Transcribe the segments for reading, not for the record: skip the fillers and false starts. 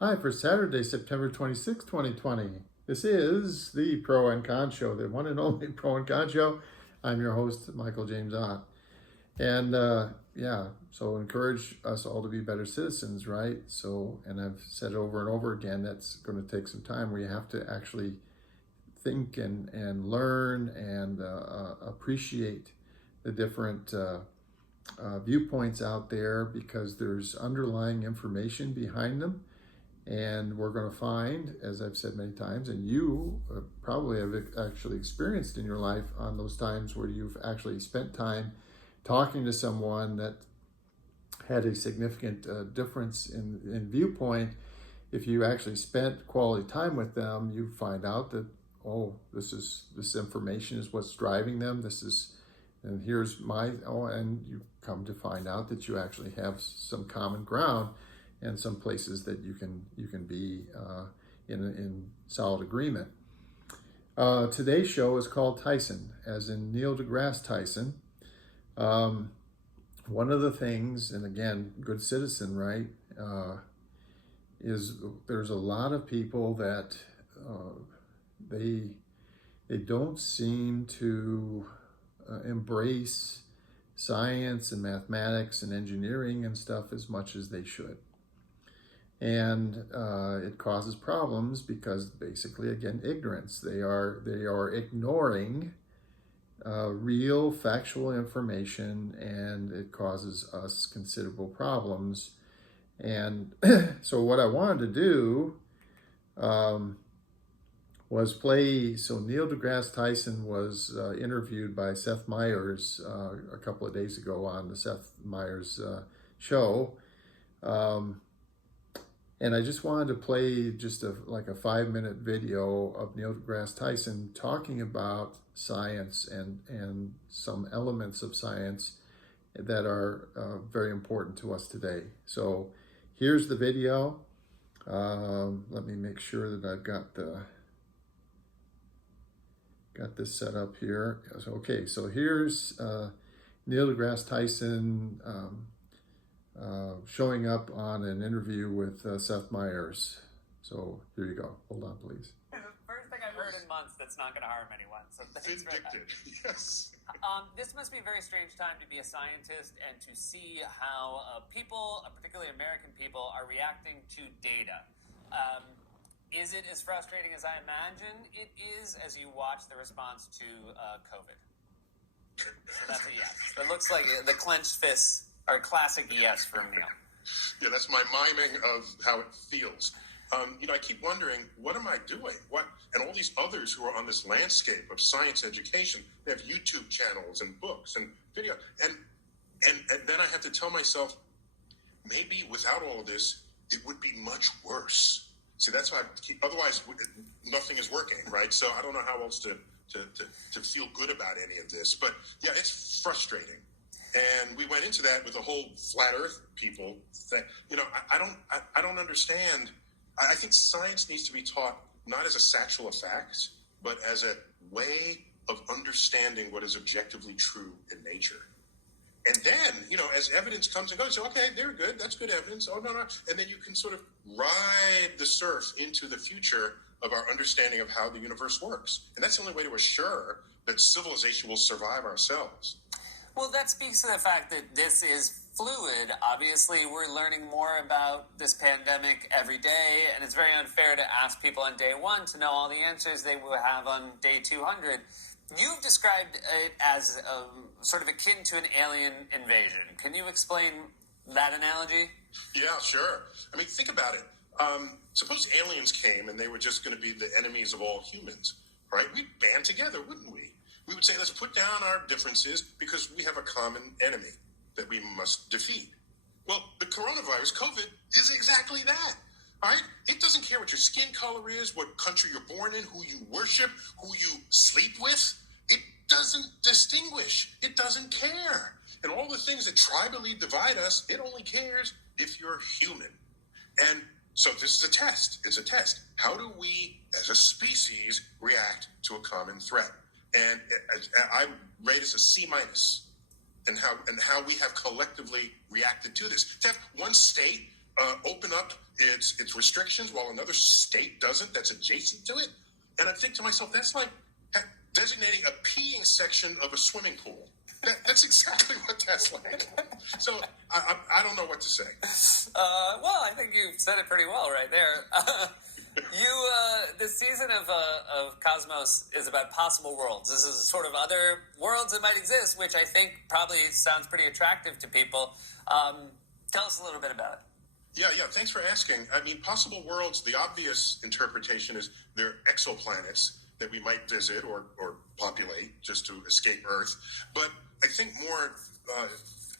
Hi, for Saturday, September 26, 2020. This is the Pro and Con Show, the one and only Pro and Con Show. I'm your host, Michael James Ott. And so encourage us all to be better citizens, right? So, and I've said over and over again, that's going to take some time where you have to actually think and learn and appreciate the different viewpoints out there because there's underlying information behind them. And we're going to find, as I've said many times, and you probably have actually experienced in your life on those times where you've actually spent time talking to someone that had a significant difference in viewpoint. If you actually spent quality time with them, you find out that, this information is what's driving them. And you come to find out that you actually have some common ground and some places that you can be in solid agreement. Today's show is called TYSON, as in Neil deGrasse Tyson. One of the things, and again, good citizen, right, is there's a lot of people that they don't seem to embrace science and mathematics and engineering and stuff as much as they should. And it causes problems because basically, again, ignorance. They are ignoring real factual information, and it causes us considerable problems. And so what I wanted to do was play. So Neil deGrasse Tyson was interviewed by Seth Meyers a couple of days ago on the Seth Meyers show. And I just wanted to play just a 5-minute video of Neil deGrasse Tyson talking about science and some elements of science that are very important to us today. So here's the video. Let me make sure that I've got this set up here. Okay, so here's Neil deGrasse Tyson showing up on an interview with Seth Meyers. So here you go. Hold on, please. The first thing I've heard in months that's not going to harm anyone. So thanks for that. Yes. This must be a very strange time to be a scientist and to see how people, particularly American people, are reacting to data. Is it as frustrating as I imagine it is as you watch the response to COVID? So that's a yes. It looks like the clenched fists are a classic yes from Neil. Yeah, that's my miming of how it feels. I keep wondering, what am I doing? And all these others who are on this landscape of science education, they have YouTube channels and books and video. And then I have to tell myself, maybe without all of this, it would be much worse. See, that's why otherwise nothing is working, right? So I don't know how else to feel good about any of this. But yeah, it's frustrating. And we went into that with the whole flat Earth people thing. I don't understand. I think science needs to be taught not as a satchel of facts, but as a way of understanding what is objectively true in nature. And then, as evidence comes and goes, you say, okay, they're good. That's good evidence. Oh, no. And then you can sort of ride the surf into the future of our understanding of how the universe works. And that's the only way to assure that civilization will survive ourselves. Well, that speaks to the fact that this is fluid. Obviously, we're learning more about this pandemic every day, and it's very unfair to ask people on day one to know all the answers they will have on day 200. You've described it as sort of akin to an alien invasion. Can you explain that analogy? Yeah, sure. I mean, think about it. Suppose aliens came and they were just going to be the enemies of all humans, right? We'd band together, wouldn't we? We would say, let's put down our differences because we have a common enemy that we must defeat. Well, the coronavirus, COVID, is exactly that. All right? It doesn't care what your skin color is, what country you're born in, who you worship, who you sleep with. It doesn't distinguish. It doesn't care. And all the things that tribally divide us, it only cares if you're human. And so this is a test. It's a test. How do we, as a species, react to a common threat? And I rate us a C-, and how we have collectively reacted to this. To have one state open up its restrictions while another state doesn't that's adjacent to it. And I think to myself, that's like designating a peeing section of a swimming pool. That's exactly what that's like. So I don't know what to say. Well, I think you said it pretty well right there. This season of Cosmos is about possible worlds. This is sort of other worlds that might exist, which I think probably sounds pretty attractive to people. Tell us a little bit about it. Yeah. Thanks for asking. I mean, possible worlds, the obvious interpretation is they're exoplanets that we might visit or populate just to escape Earth. But I think more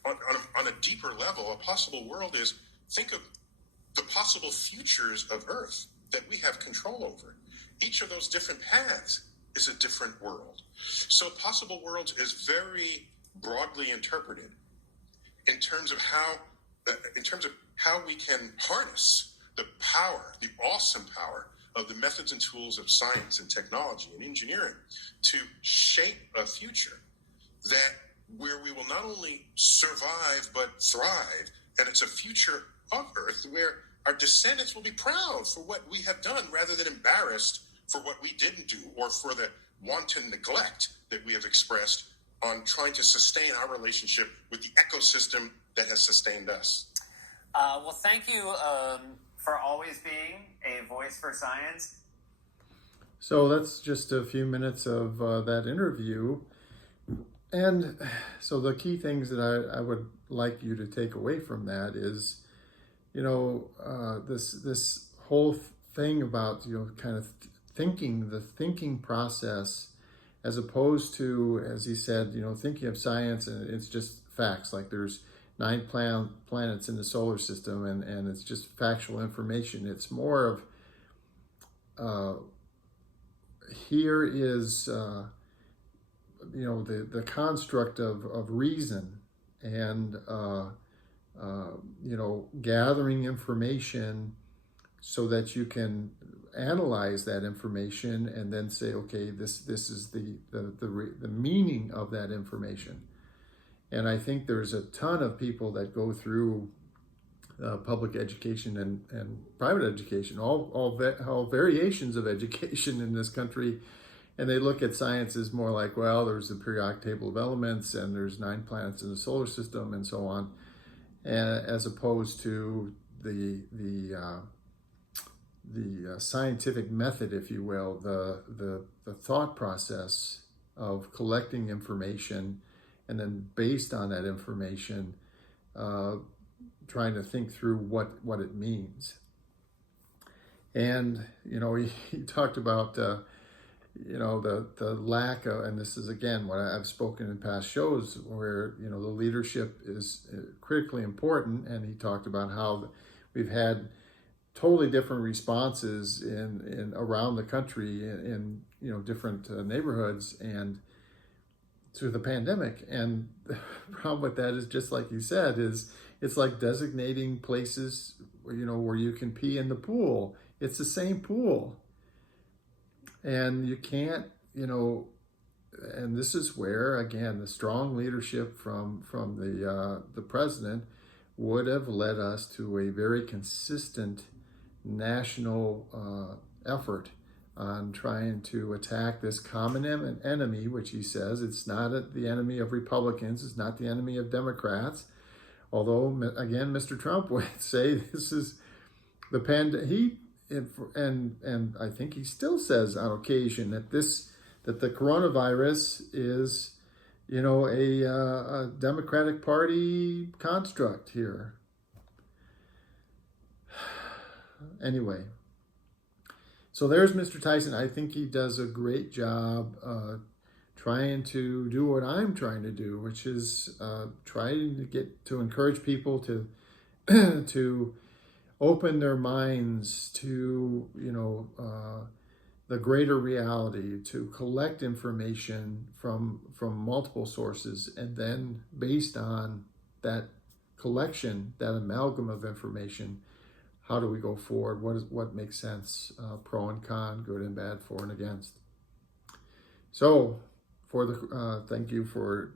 on a deeper level, a possible world is, think of the possible futures of Earth that we have control over. Each of those different paths is a different world. So possible worlds is very broadly interpreted in terms of how we can harness the power, the awesome power of the methods and tools of science and technology and engineering to shape a future where we will not only survive but thrive, and it's a future of Earth where our descendants will be proud for what we have done rather than embarrassed for what we didn't do or for the wanton neglect that we have expressed on trying to sustain our relationship with the ecosystem that has sustained us. Well, thank you for always being a voice for science. So that's just a few minutes of that interview. And so the key things that I would like you to take away from that is, this whole thing about, kind of the thinking process, as opposed to, as he said, thinking of science and it's just facts, like there's 9 planets in the solar system and it's just factual information. It's more of, here is, the construct of reason and, gathering information so that you can analyze that information and then say, okay, this is the meaning of that information. And I think there's a ton of people that go through public education and private education, all variations of education in this country, and they look at science as more like, well, there's the periodic table of elements and there's 9 planets in the solar system and so on, as opposed to the scientific method, if you will, the thought process of collecting information and then based on that information, trying to think through what it means. And, he talked about, the lack of, and this is again what I've spoken in past shows where, the leadership is critically important. And he talked about how we've had totally different responses in around the country in different neighborhoods and through the pandemic. And the problem with that is, just like you said, is it's like designating places where you can pee in the pool. It's the same pool, and you can't, and this is where, again, the strong leadership from the president would have led us to a very consistent national effort on trying to attack this common enemy, which he says it's not the enemy of Republicans, it's not the enemy of Democrats. Although, again, Mr. Trump would say this is the and I think he still says on occasion that the coronavirus is, a Democratic Party construct here. Anyway, so there's Mr. Tyson. I think he does a great job trying to do what I'm trying to do, which is trying to encourage people to to open their minds to the greater reality, to collect information from multiple sources, and then based on that collection, that amalgam of information, how do we go forward? What makes sense? Pro and con, good and bad, for and against. So, thank you for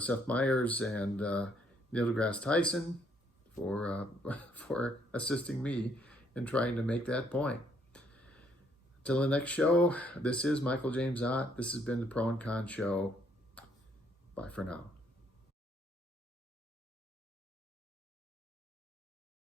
Seth Meyers and Neil deGrasse Tyson for for assisting me in trying to make that point. Till the next show, this is Michael James Ott. This has been the Pro and Con Show. Bye for now.